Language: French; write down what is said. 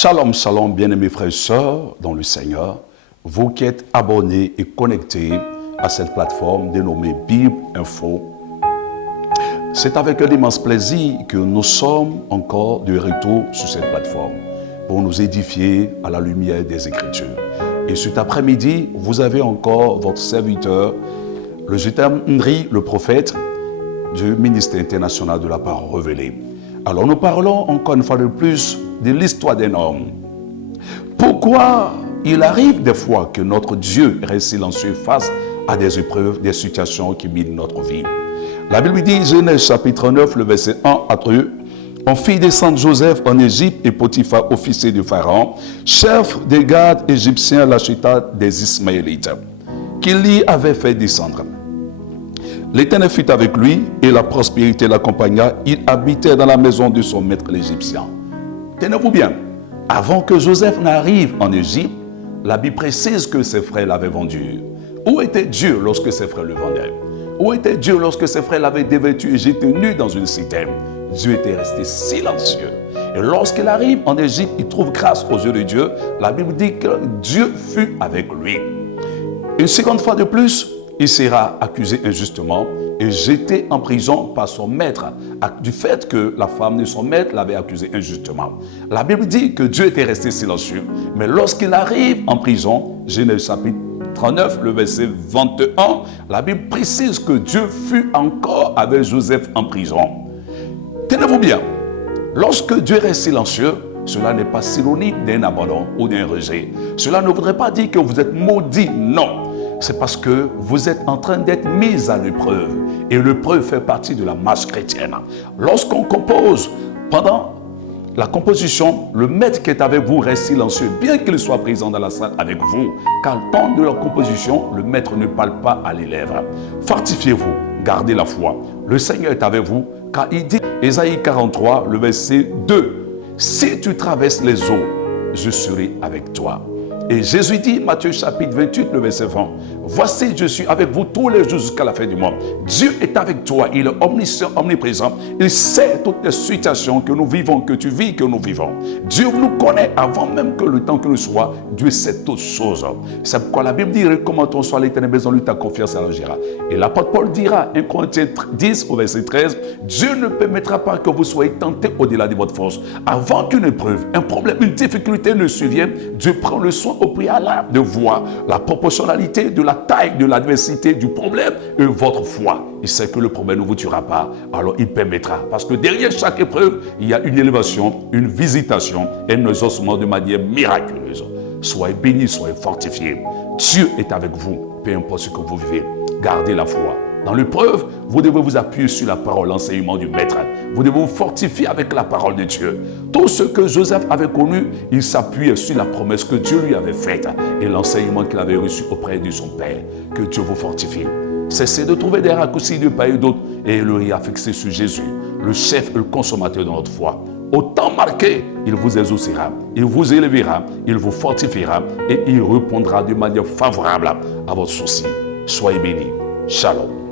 Shalom, shalom, bien-aimés frères et sœurs dans le Seigneur, vous qui êtes abonnés et connectés à cette plateforme dénommée Bible Info. C'est avec un immense plaisir que nous sommes encore de retour sur cette plateforme pour nous édifier à la lumière des Écritures. Et cet après-midi, vous avez encore votre serviteur, le Jotam Ndri, le prophète du ministère international de la parole révélée. Alors nous parlons encore une fois de plus de l'histoire d'un homme. Pourquoi il arrive des fois que notre Dieu reste silencieux face à des épreuves, des situations qui minent notre vie? La Bible dit, Genèse chapitre 9, le verset 1 à 3, « On fit descendre Joseph en Égypte et Potiphar, officier de Pharaon, chef des gardes égyptiens, l'acheta des Ismaélites, qu'il y avait fait descendre. L'Éternel fut avec lui et la prospérité l'accompagna. Il habitait dans la maison de son maître l'Égyptien. » Tenez-vous bien, avant que Joseph n'arrive en Égypte, la Bible précise que ses frères l'avaient vendu. Où était Dieu lorsque ses frères le vendaient? Où était Dieu lorsque ses frères l'avaient dévêtu et jeté nu dans une citerne? Dieu était resté silencieux. Et lorsqu'il arrive en Égypte, il trouve grâce aux yeux de Dieu. La Bible dit que Dieu fut avec lui. Une seconde fois de plus, il sera accusé injustement et jeté en prison par son maître, du fait que la femme de son maître l'avait accusé injustement. La Bible dit que Dieu était resté silencieux, mais lorsqu'il arrive en prison, Genèse chapitre 39, le verset 21, la Bible précise que Dieu fut encore avec Joseph en prison. Tenez-vous bien, lorsque Dieu reste silencieux, cela n'est pas synonyme d'un abandon ou d'un rejet. Cela ne voudrait pas dire que vous êtes maudit, non. C'est parce que vous êtes en train d'être mis à l'épreuve. Et l'épreuve fait partie de la marche chrétienne. Lorsqu'on compose, pendant la composition, le maître qui est avec vous reste silencieux, bien qu'il soit présent dans la salle avec vous. Car le temps de la composition, le maître ne parle pas à l'élève. Fortifiez-vous, gardez la foi. Le Seigneur est avec vous, car il dit, Ésaïe 43, le verset 2, « Si tu traverses les eaux, je serai avec toi. » Et Jésus dit, Matthieu chapitre 28, le verset 20, « Voici, je suis avec vous tous les jours jusqu'à la fin du monde. » Dieu est avec toi, il est omniscient, omniprésent. Il sait toutes les situations que nous vivons, que tu vis, que nous vivons. Dieu nous connaît avant même que le temps que nous soit. Dieu sait toutes choses. C'est pourquoi la Bible dit, « Recommande-toi à l'Éternel, mais en lui ta confiance agira. » Et l'apôtre Paul dira, 1 Corinthiens 10, au verset 13, « Dieu ne permettra pas que vous soyez tentés au-delà de votre force. » Avant qu'une épreuve, un problème, une difficulté ne survienne, Dieu prend le soin au préalable de voir la proportionnalité de la taille de l'adversité du problème et votre foi. Il sait que le problème ne vous tuera pas, alors il permettra. Parce que derrière chaque épreuve, il y a une élévation, une visitation et un exaucement de manière miraculeuse. Soyez bénis, soyez fortifiés. Dieu est avec vous, peu importe ce que vous vivez. Gardez la foi. Dans l'épreuve, vous devez vous appuyer sur la parole, l'enseignement du Maître. Vous devez vous fortifier avec la parole de Dieu. Tout ce que Joseph avait connu, il s'appuyait sur la promesse que Dieu lui avait faite et l'enseignement qu'il avait reçu auprès de son Père. Que Dieu vous fortifie. Cessez de trouver des raccourcis de part et d'autre et le réaffixer sur Jésus, le chef et le consommateur de notre foi. Au temps marqué, il vous exaucera, il vous élèvera, il vous fortifiera et il répondra de manière favorable à votre souci. Soyez bénis. Shalom.